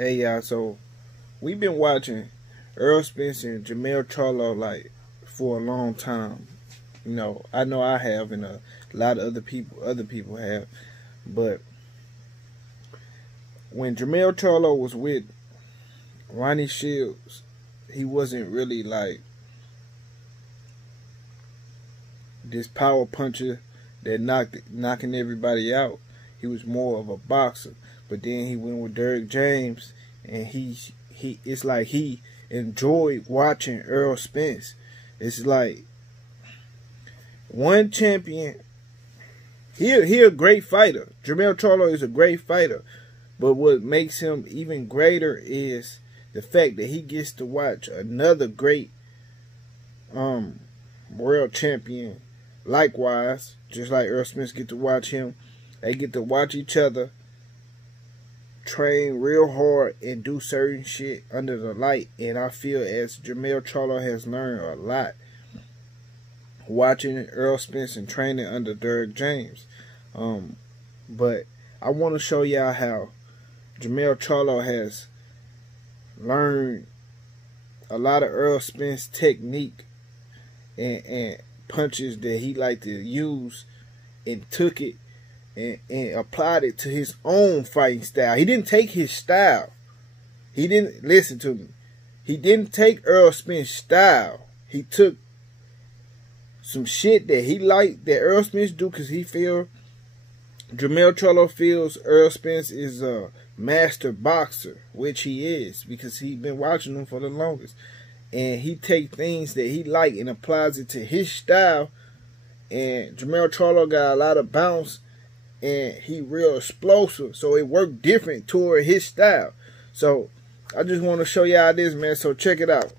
Hey y'all, so we've been watching Errol Spence and Jermell Charlo like for a long time. You know I have, and a lot of other people have. But when Jermell Charlo was with Ronnie Shields, he wasn't really like this power puncher that knocking everybody out. He was more of a boxer. But then he went with Derrick James, and it's like he enjoyed watching Errol Spence. It's like one champion. He a great fighter. Jermell Charlo is a great fighter. But what makes him even greater is the fact that he gets to watch another great world champion. Likewise, just like Errol Spence get to watch him, they get to watch each other train real hard and do certain shit under the light. And I feel as Jermell Charlo has learned a lot watching Errol Spence and training under Derrick James. But I want to show y'all how Jermell Charlo has learned a lot of Errol Spence technique and punches that he liked to use, and took it and applied it to his own fighting style. He didn't take his style. He didn't, listen to me, he didn't take Errol Spence's style. He took some shit that he liked that Errol Spence do, because he feel, Jermell Charlo feels Errol Spence is a master boxer, which he is, because he's been watching him for the longest. And he take things that he like and applies it to his style. And Jermell Charlo got a lot of bounce, and he real explosive, so it worked different toward his style. So I just want to show y'all this, man. So check it out.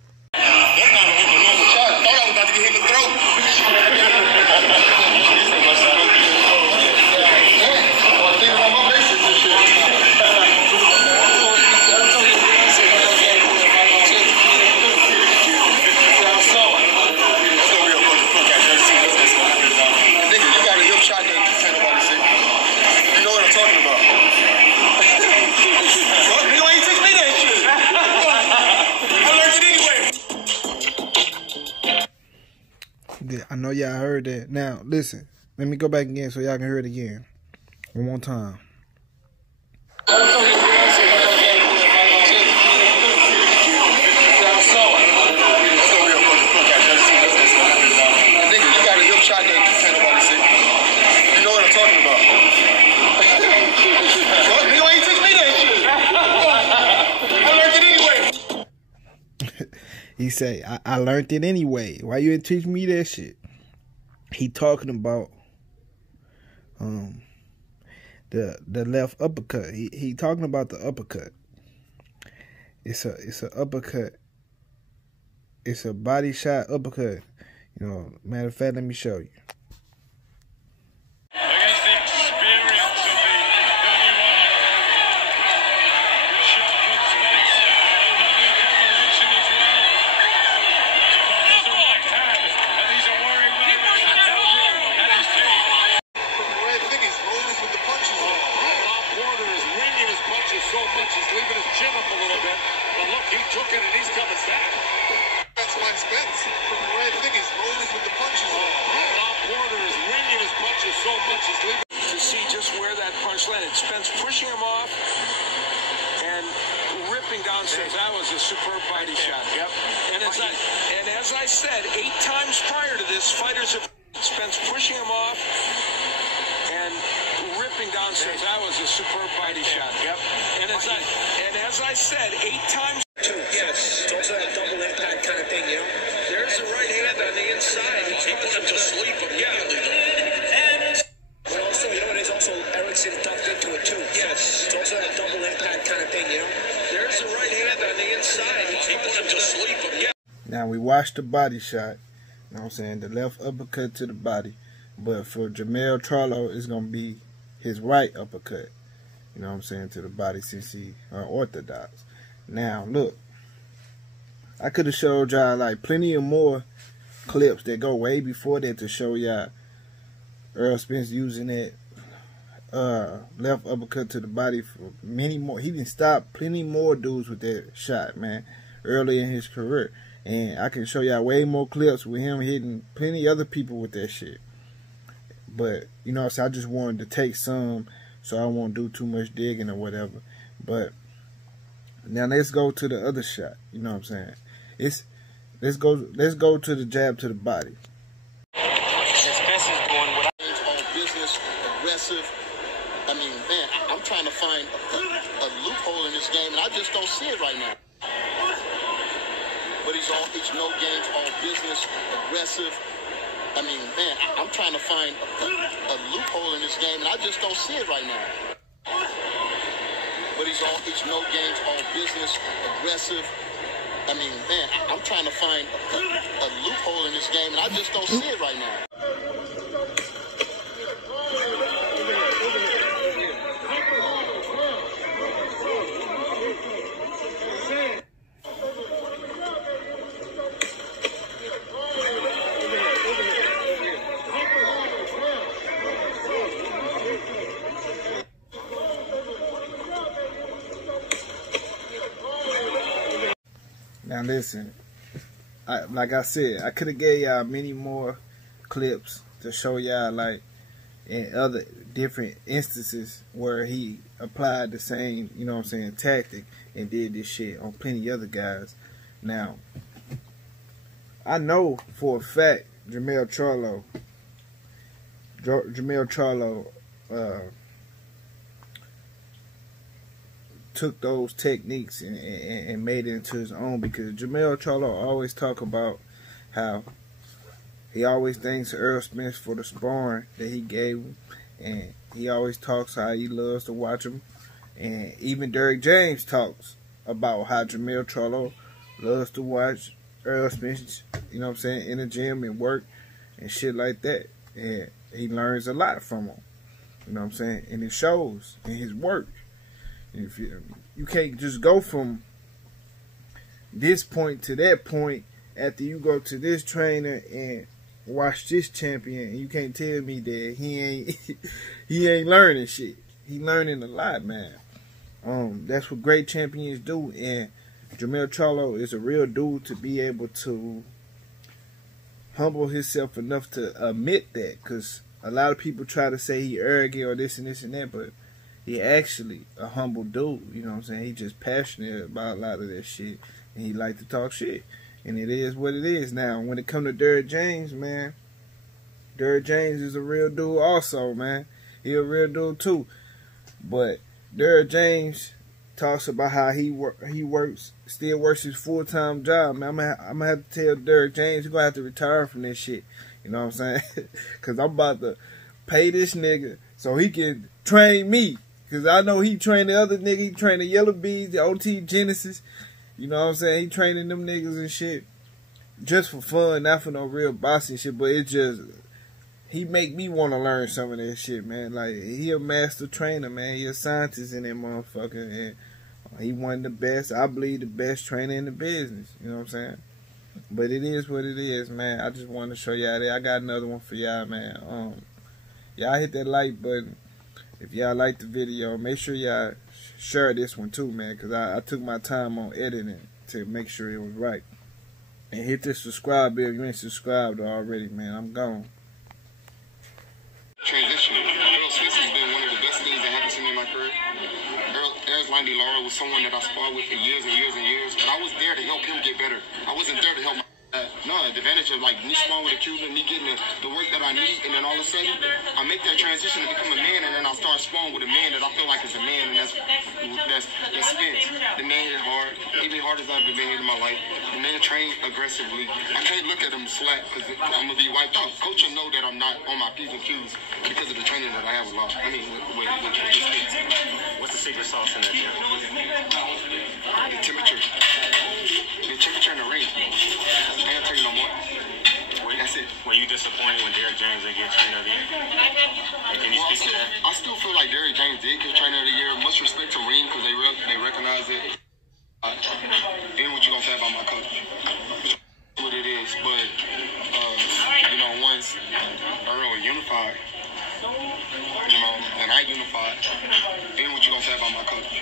I know y'all heard that. Now, listen. Let me go back again so y'all can hear it again. One more time. He say, I learned it anyway. Why you didn't teach me that shit? He talking about the left uppercut. He talking about the uppercut. It's a uppercut. It's a body shot uppercut. You know, matter of fact, let me show you. So much, he's leaving his chin up a little bit. But look, he took it and he's coming back. That's my Spence. I think he's rolling with the punches. Bob Porter is winging his punches so much, he's leaving. To see just where that punch landed. Spence pushing him off and ripping down Spence. That was a superb body shot. Yep. And as I said, 8 times prior to this, fighters have Spence pushing him off and ripping down Spence. That was a superb body shot. Yep. And as I said, 8 times. Yes, it's also that double impact kind of thing, you know. There's the right hand on the inside. He put him to sleep immediately. But also, you know, it is also Erickson ducked into it too. Yes, it's also that double impact kind of thing, you know. There's the right hand on the inside. He put him to sleep immediately. Now we watched the body shot. You know what I'm saying? The left uppercut to the body. But for Jermell Charlo, it's gonna be his right uppercut. You know what I'm saying, to the body, since he unorthodox. Now, look. I could have showed y'all like plenty of more clips that go way before that to show y'all Errol Spence using that left uppercut to the body for many more. He didn't stop plenty more dudes with that shot, man, early in his career. And I can show y'all way more clips with him hitting plenty other people with that shit. But, you know, so I just wanted to take some so I won't do too much digging or whatever. But now let's go to the other shot. You know what I'm saying? Let's go to the jab to the body. Spence is doing what all business, aggressive. I mean, man, I'm trying to find a loophole in this game, and I just don't see it right now. But it's no games, all business, aggressive. I mean, man, I'm trying to find a loophole in this game, and I just don't see it right now. But it's no games, all business, aggressive. I mean, man, I'm trying to find a loophole in this game, and I just don't see it right now. Now listen, like I said, I could have gave y'all many more clips to show y'all, like, in other different instances where he applied the same, you know what I'm saying, tactic and did this shit on plenty other guys. Now, I know for a fact Jermell Charlo took those techniques and made it into his own, because Jermell Charlo always talk about how he always thanks Errol Spence for the sparring that he gave him, and he always talks how he loves to watch him. And even Derrick James talks about how Jermell Charlo loves to watch Errol Spence, you know what I'm saying, in the gym and work and shit like that. And he learns a lot from him, you know what I'm saying, and it shows in his work. If you can't just go from this point to that point after you go to this trainer and watch this champion, and you can't tell me that he ain't learning shit. He learning a lot, man. That's what great champions do, and Jermell Charlo is a real dude to be able to humble himself enough to admit that, because a lot of people try to say he arrogant or this and this and that, but he actually a humble dude, you know what I'm saying? He just passionate about a lot of that shit, and he like to talk shit, and it is what it is. Now, when it come to Derrick James, man, Derrick James is a real dude also, man. He a real dude too, but Derrick James talks about how he still works his full-time job, man. I'm gonna have to tell Derrick James he's gonna have to retire from this shit, you know what I'm saying? Because I'm about to pay this nigga so he can train me. Because I know he trained the other nigga. He trained the Yellow Bees, the OT Genesis. You know what I'm saying? He training them niggas and shit just for fun, not for no real boxing shit. But it just, he make me want to learn some of that shit, man. Like, he a master trainer, man. He a scientist in that motherfucker. And he one of the best, I believe the best trainer in the business. You know what I'm saying? But it is what it is, man. I just wanted to show y'all that. I got another one for y'all, man. Y'all hit that like button. If y'all like the video, make sure y'all share this one too, man, because I took my time on editing to make sure it was right. And hit the subscribe bell if you ain't subscribed already, man. I'm gone. Transition. Errol Spence has been one of the best things that happened to me in my career. Errol Lara was someone that I sparred with for years and years and years, but I was there to help him get better. I wasn't there to help the advantage of like me sparring with a Cuban, me getting the work that I need, and then all of a sudden I make that transition to become a man, and then I start sparring with a man that I feel like is a man, and that's Spence. The man hit hard, even harder as I've ever been hit in my life. The man trained aggressively. I can't look at him slack because I'm gonna be wiped out. Coach will know that I'm not on my P's and Q's because of the training that I have a lot. I mean, with Spence. What's the secret sauce in that? The temperature. The temperature in the ring. I ain't tell you no more. That's it. Were you disappointed when Derrick James didn't get trainer of the year? Can you speak to that? I still feel like Derrick James did get trainer of the year. Much respect to Ring because they recognize it. Then what you gonna say about my coach? What it is, but you know, once Earl unified, You know, and I unified. And what you gonna say about my coach?